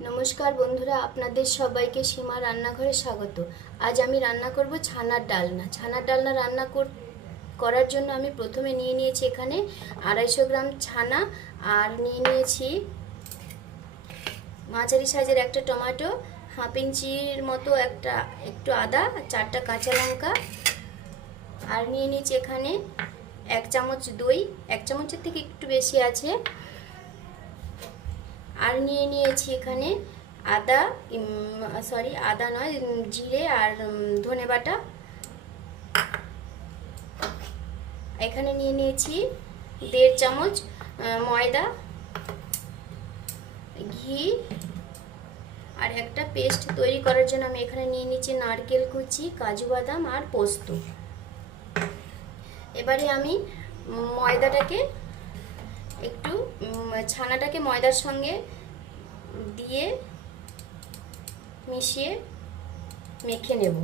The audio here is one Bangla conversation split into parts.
নমস্কার বন্ধুরা, আপনাদের সবাইকে সীমা রান্নাঘরে স্বাগত। আজ আমি রান্না করব ছানার ডালনা। ছানার ডালনা রান্না কর- করার জন্য আমি প্রথমে নিয়ে নিয়েছি এখানে আড়াইশো গ্রাম ছানা আর নিয়ে নিয়েছি মাঝারি সাইজের একটা টমেটো, হাফ ইঞ্চির মতো একটা একটু আদা, চারটা কাঁচা লঙ্কা আর নিয়ে নিয়েছি এখানে এক চামচ দই। এক চামচের থেকে একটু বেশি আছে। আর নিয়ে নিয়েছি এখানে আদা সরি আদা নয় জিরে আর ধনে বাটা। এখানে নিয়ে নিয়েছি দেড় চামচ ময়দা, ঘি আর একটা পেস্ট তৈরি করার জন্য আমি এখানে নিয়ে নিয়েছি নারকেল কুচি, কাজু বাদাম আর পোস্ত। এবারে আমি ময়দাটাকে একটু ছানাটাকে ময়দার সঙ্গে দিয়ে মিশিয়ে মেখে নেব।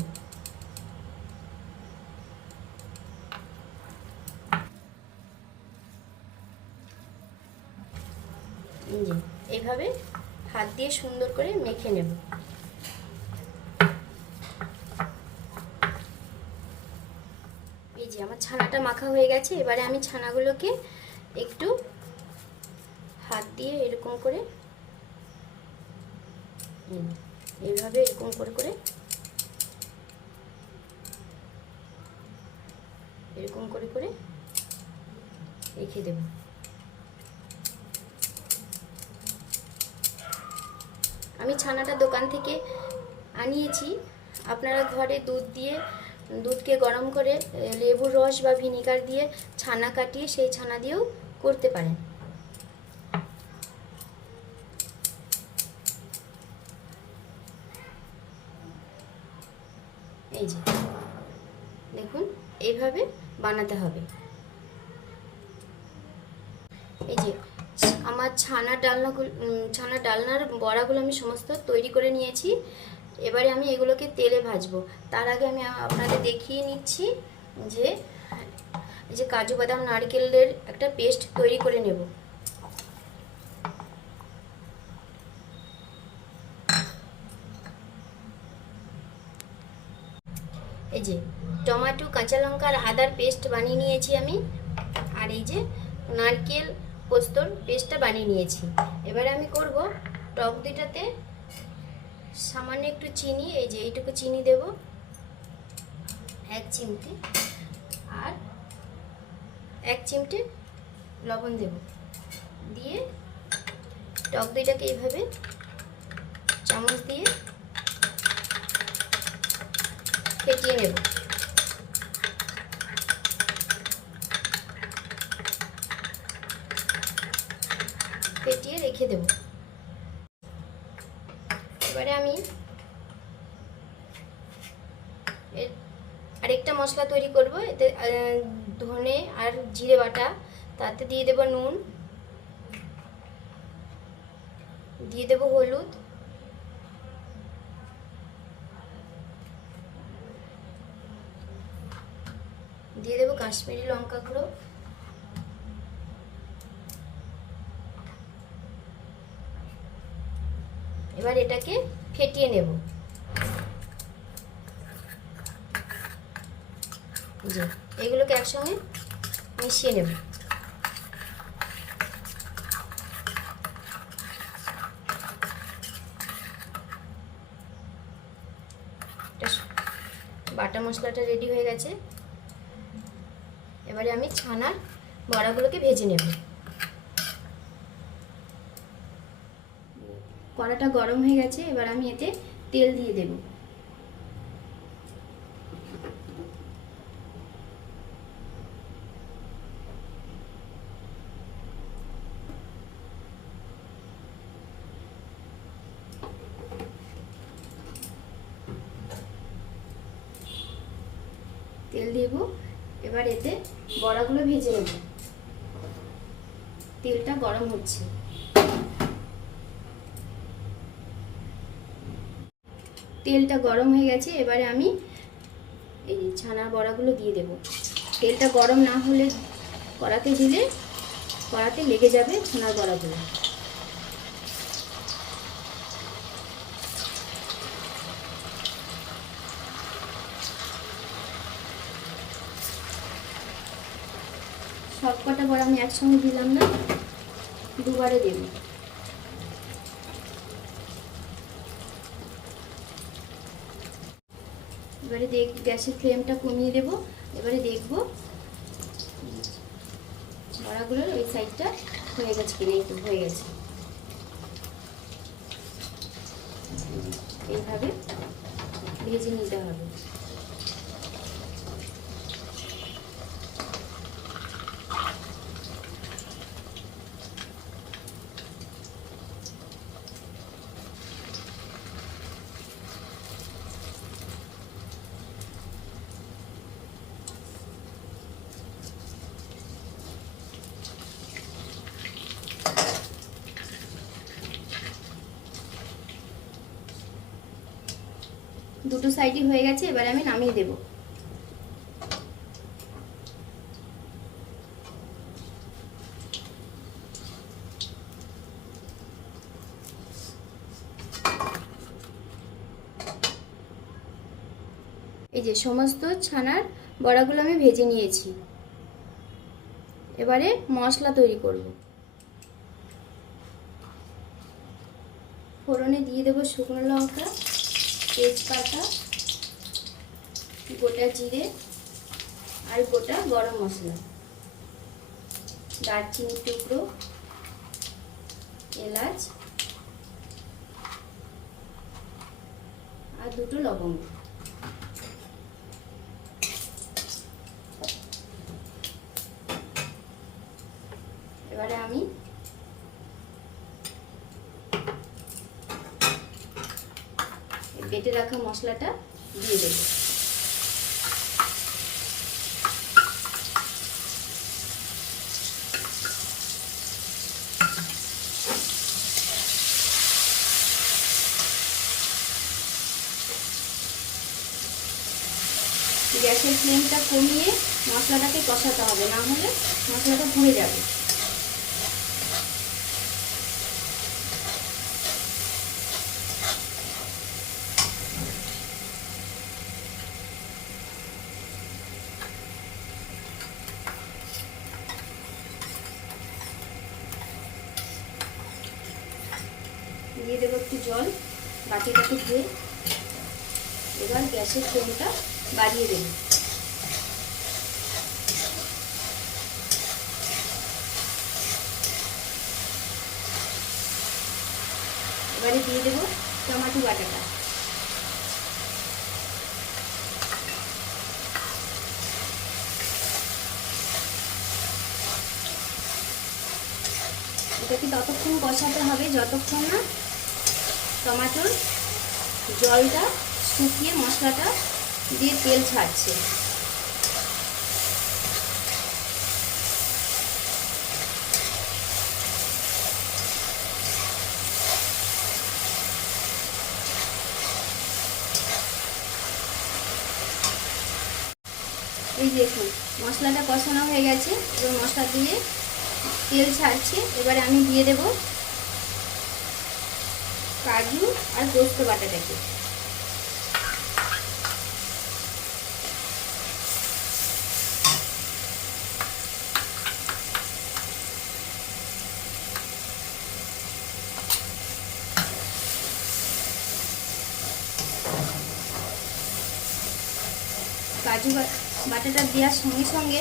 এইভাবে হাত দিয়ে সুন্দর করে মেখে নেব। এই যে, আমার ছানাটা মাখা হয়ে গেছে, এবারে আমি ছানাগুলোকে একটু হাত দিয়ে এরকম করে এইভাবে এরকম করে করে এরকম করে করে রেখে দেব। আমি ছানাটা দোকান থেকে আনিয়েছি। আপনারা ঘরে দুধ দিয়ে, দুধকে গরম করে লেবুর রস বা ভিনিগার দিয়ে ছানা কাটিয়ে সেই ছানা দিয়েও করতে পারেন। এই যে, দেখুন, এইভাবে বানাতে হবে। এই যে, আমার ছানা ডালনাগুলো ছানা ডালনার বড়াগুলো আমি সমস্ত তৈরি করে নিয়েছি। এবারে আমি এগুলোকে তেলে ভাজবো। তার আগে আমি আপনাদের দেখিয়ে নিচ্ছি যে যে কাজু বাদাম, নারকেলের একটা পেস্ট তৈরি করে নেব। এই যে টমেটো, কাঁচা লঙ্কা আর আদার পেস্ট বানিয়ে নিয়েছি আমি। আর এই যে নারকেল পোস্তর পেস্টটা বানিয়ে নিয়েছি। এবারে আমি করব টক দুটাতে সামান্য একটু চিনি, এই যে এইটুকু চিনি দেব, এক চিমটি। আর এক চিমটে লবণ দেব। দিয়ে টক দইটাকে এইভাবে চামচ দিয়ে ফেটিয়ে নেব ফেটিয়ে রেখে দেব এবারে আমি আরেকটা মশলা তৈরি করব। এতে ধনে আর জিরে বাটা। তাতে দিয়ে দেব নুন। দিয়ে দেব হলুদ। দিয়ে দেবো কাশ্মীরি লঙ্কা গুঁড়ো। এবার এটাকে ফেটিয়ে নেব। এগুলোকে একসঙ্গে মিশিয়ে নেব। বাটা মশলাটা রেডি হয়ে গেছে। এবারে আমি ছানার বড়াগুলোকে ভেজে নেব। কড়াটা গরম হয়ে গেছে, এবার আমি এতে তেল দিয়ে দেব। তেল দেব। এবার এতে বড়াগুলো ভেজে নেব। তেলটা গরম হচ্ছে। তেলটা গরম হয়ে গেছে, এবারে আমি এই ছানার বড়াগুলো দিয়ে দেব। তেলটা গরম না হলে কড়াতে দিলে, কড়াতে লেগে যাবে ছানার বড়াগুলো। বড়া আমি একসঙ্গে দিলাম না, দুবারে দেব। এবারে দেখ, গ্যাসের ফ্লেমটা কমিয়ে দেব। এবারে দেখব বড়াগুলোর ওই সাইডটা হয়ে গেছে কিনা, একটু হয়ে গেছে। এইভাবে ভেজে নিতে হবে। দুটো সাইডই হয়ে গেছে, এবার আমি নামিয়ে দেব। এই যে সমস্ত ছানার বড়াগুলো আমি ভেজে নিয়েছি। এবারে মশলা তৈরি করব। ফোড়নে দিয়ে দেবো শুকনো লঙ্কা। তেজপাতা গোটা জিরে আর গোটা গরম মশলা দারচিনি টুকরো এলাচ আর দুটো লবঙ্গ এবারে আমি এই বেটে রাখা মশলাটা দিয়ে দেব। গ্যাসের ফ্লেমটা কমিয়ে মশলাটাকে কষাতে হবে, না হলে মশলাটা পুড়ে যাবে। দিয়ে দেবো একটু জল, বাটিটাকে ধুয়ে এবার গ্যাসের ফ্লেমটা বাড়িয়ে দেবো। এবারে দিয়ে দেবো টমাটো বাটাটা। এটাকে ততক্ষণ কষাতে হবে, যতক্ষণ না টমাটোর জলটা শুকিয়ে মশলাটা দিয়ে তেল ছাড়ছে। এই দেখুন, মশলাটা কষানো হয়ে গেছে। এবার মশলা দিয়ে তেল ছাড়ছে। এবারে আমি দিয়ে দেব কাজু আর পোস্ত বাটাটাকে। কাজু বাটাটা দেওয়ার সঙ্গে সঙ্গে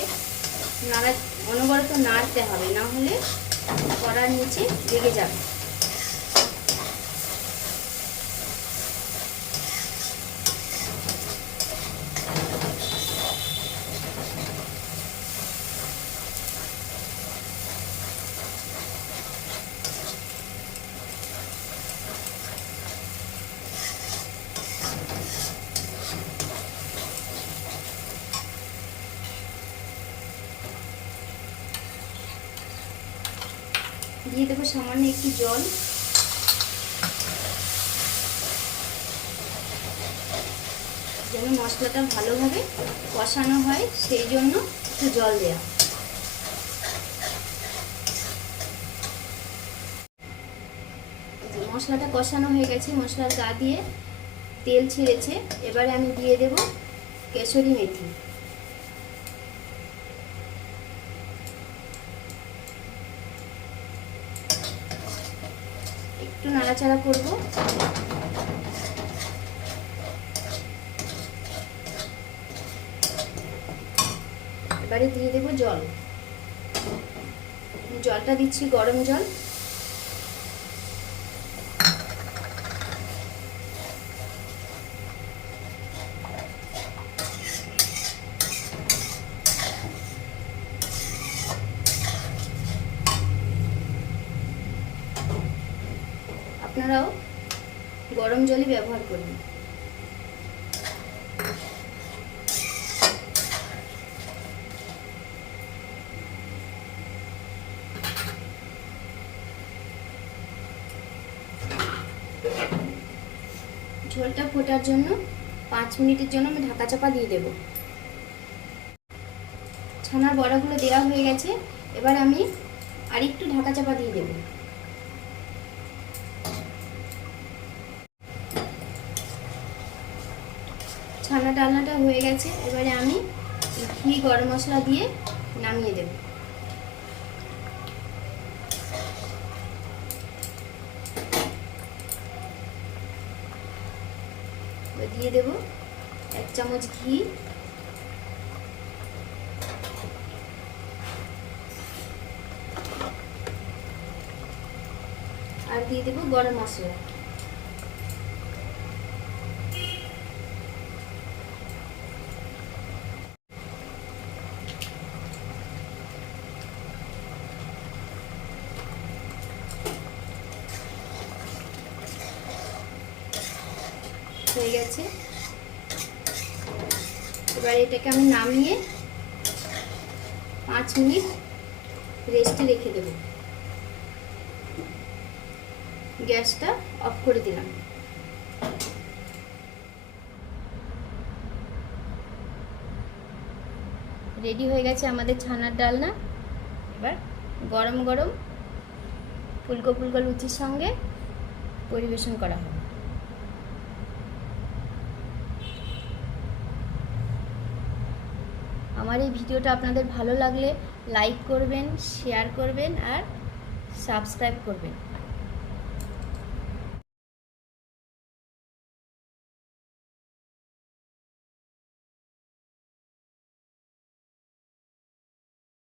নাড়া অনবরত নাড়তে হবে, না হলে কড়ার নিচে লেগে যাবে। দিয়ে দেবো সামান্য একটু জল। যেন মশলাটা ভালোভাবে কষানো হয়, সেই জন্য একটু জল দেওয়া মশলাটা কষানো হয়ে গেছে, মশলার গা দিয়ে তেল ছেড়েছে। এবারে আমি দিয়ে দেব কেশরি মেথি। নাড়াচাড়া করব। এবারে দিয়ে দেবো জল। জলটা দিচ্ছি গরম জল। গরম জলই ব্যবহার করবেন ঝোলটা ফোটার জন্য পাঁচ মিনিটের জন্য আমি ঢাকা চাপা দিয়ে দেব। ছানার বড়াগুলো দেওয়া হয়ে গেছে, এবার আমি আর একটু ঢাকা চাপা দিয়ে দেবো। ছানা ডালনাটা হয়ে গেছে, এবারে আমি ঘি, গরম মশলা দিয়ে নামিয়ে দেব। দিয়ে দেব এক চামচ ঘি। আর দিয়ে দেব গরম মশলা হয়ে গেছে এবার এটাকে আমি নামিয়ে পাঁচ মিনিট রেস্টে রেখে দেব। গ্যাসটা অফ করে দিলাম। রেডি হয়ে গেছে আমাদের ছানার ডালনা। এবার গরম গরম ফুলকো ফুলকো লুচির সঙ্গে পরিবেশন করা হবে। আমার এই ভিডিওটা আপনাদের ভালো লাগলে লাইক করবেন শেয়ার করবেন আর সাবস্ক্রাইব করবেন।